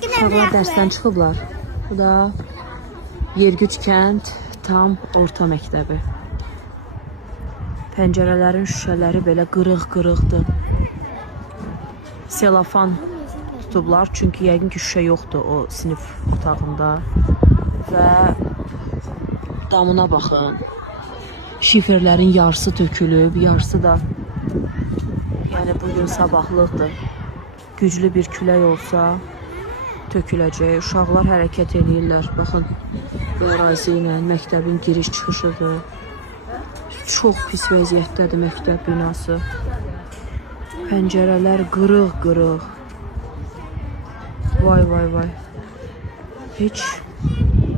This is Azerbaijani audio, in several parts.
Uşaqlar dərsdən çıxıblar. Bu da Yergüc kənd tam orta məktəbi. Pəncərələrin şüşələri belə qırıq-qırıqdır. Selofan tutublar, çünki yəqin ki şüşə yoxdur o sinif otağında. Və damına baxın. Şiferlərin yarısı tökülüb, yarısı da yəni bugün sabahlıqdır. Güclü bir külək olsa töküləcək. Uşaqlar hərəkət edirlər. Baxın, ərazi ilə məktəbin giriş-çıxışıdır. Çox pis vəziyyətdədir məktəb binası. Pəncərələr qırıq-qırıq. Vay, vay, vay. Heç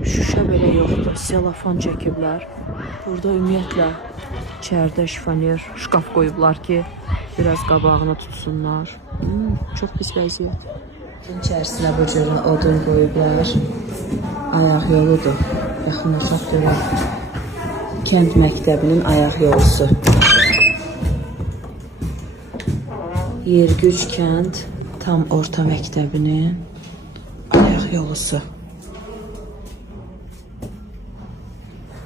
şüşə belə yoxdur. Selofan çəkiblər. Burada ümumiyyətlə içəridə şifoner şkaf qoyublar ki, biraz qabağına tutsunlar. Çox pis vəziyyət. İçərisinə bu cür odun qoyublar. Ayaq yoludur. Yaxınlaşaq görək. Kənd məktəbinin ayaq yolusu. Yergüc kənd tam orta məktəbinin ayaq yolusu.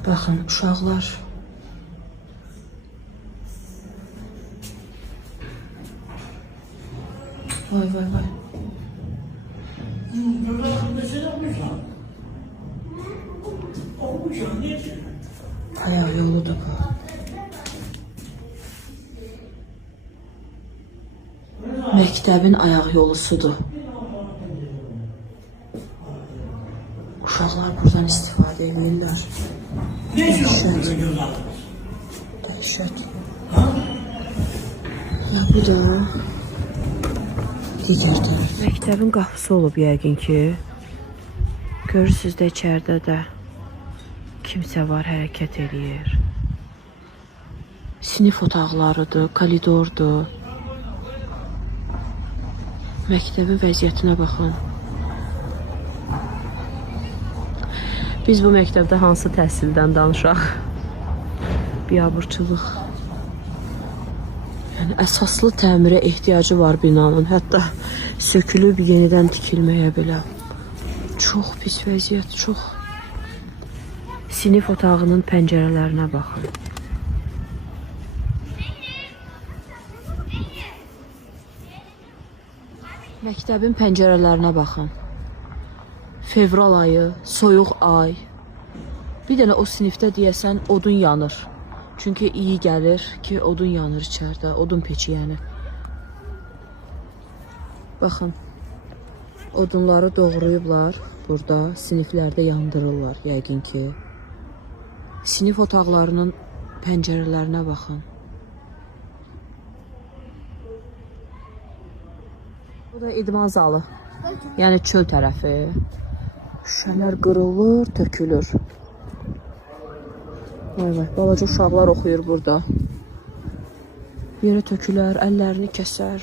Baxın, uşaqlar. Vay, vay, vay. Ayaq yoludur bu. Məktəbin ayaq yolusudur. Uşaqlar buradan istifadə edirlər. Dəhşət. Ya bu da digər tərəf. Məktəbin qapısı olub yəqin ki. Görürsünüz də içəridə də kimsə var, hərəkət edir. Sinif otaqlarıdır, koridordur. Məktəbin vəziyyətinə baxın. Biz bu məktəbdə hansı təhsildən danışaq? Biabırçılıq. Yəni, əsaslı təmirə ehtiyacı var binanın. Hətta sökülüb yenidən tikilməyə belə. Çox pis vəziyyət, çox. Sinif otağının pəncərələrinə baxın. Məktəbin pəncərələrinə baxın. Fevral ayı, soyuq ay. Bir dənə o sinifdə deyəsən odun yanır. Çünki iyi gəlir ki, odun yanır içəridə, odun peçi yəni. Baxın, odunları doğrayıblar burada, siniflərdə yandırırlar yəqin ki. Sinif otaqlarının pəncərələrinə baxın. Bu da idman zalı, yəni çöl tərəfi. Şüşələr qırılır, tökülür. Vay vay, balaca uşaqlar oxuyur burada. Yerə tökülər, əllərini kəsər.